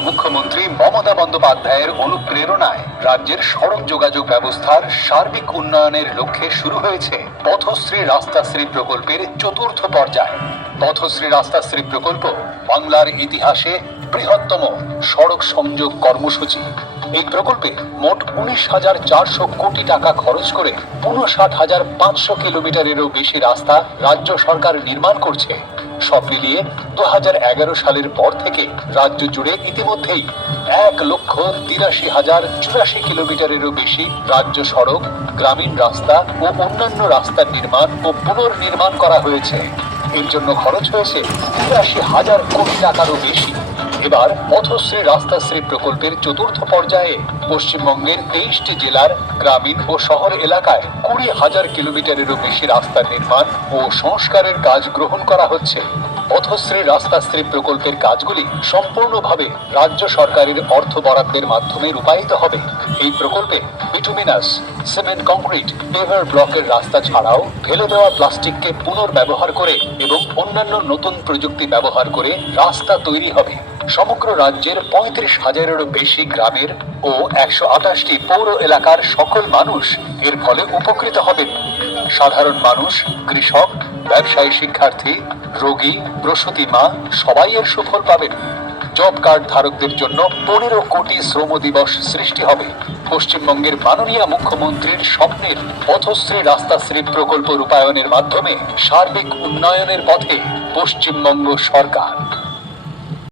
মুখ্যমন্ত্রী মমতা বন্দ্যোপাধ্যায়ের অনুপ্রেরণায় রাজ্যের সড়ক যোগাযোগ ব্যবস্থার সার্বিক উন্নয়নের লক্ষ্যে শুরু হয়েছে পথশ্রী রাস্তাশ্রী প্রকল্পের চতুর্থ পর্যায়। পথশ্রী রাস্তাশ্রী প্রকল্প বাংলার ইতিহাসে বৃহত্তম সড়ক সংযোগ কর্মসূচি। এই প্রকল্পে মোট 19,400 কোটি টাকা খরচ করে 59,500 কিলোমিটারেরও বেশি রাস্তা রাজ্য সরকার নির্মাণ করছে। সব মিলিয়ে 2011 সালের পর থেকে রাজ্য জুড়ে ইতিমধ্যেই 1,83,084 কিলোমিটারেরও বেশি রাজ্য সড়ক, গ্রামীণ রাস্তা ও অন্যান্য রাস্তার নির্মাণ ও পুনর্নির্মাণ করা হয়েছে। এর জন্য খরচ হয়েছে 83,000 কোটি টাকারও বেশি। এবার পথশ্রী রাস্তাশ্রী প্রকল্পের চতুর্থ পর্যায়ে পশ্চিমবঙ্গের 23টি জেলার গ্রামীণ ও শহর এলাকায় 20,000 কিলোমিটারেরও বেশি রাস্তার নির্মাণ ও সংস্কারের কাজ গ্রহণ করা হচ্ছে। পথশ্রী রাস্তাশ্রী প্রকল্পের কাজগুলি সম্পূর্ণভাবে রাজ্য সরকারের অর্থ বরাদ্দের মাধ্যমে রূপায়িত হবে। এই প্রকল্পে বিটুমিনাস, সিমেন্ট, কংক্রিট, পেভার ব্লকের রাস্তা ছাড়াও ফেলে দেওয়া প্লাস্টিককে পুনর্ব্যবহার করে এবং অন্যান্য নতুন প্রযুক্তি ব্যবহার করে রাস্তা তৈরি হবে। সমগ্র রাজ্যের 35,000-এরও বেশি গ্রামের ও 128টি পৌর এলাকার সকল মানুষ এর ফলে উপকৃত হবেন। সাধারণ মানুষ, কৃষক, ব্যবসায়ী, শিক্ষার্থী, রোগী, প্রসূতি মা সবাই এর সুফল পাবেন। জব কার্ড ধারকদের জন্য 15 কোটি শ্রম দিবস সৃষ্টি হবে। পশ্চিমবঙ্গের মাননীয় মুখ্যমন্ত্রীর স্বপ্নের পথশ্রী রাস্তাশ্রী প্রকল্প রূপায়ণের মাধ্যমে সার্বিক উন্নয়নের পথে পশ্চিমবঙ্গ সরকার।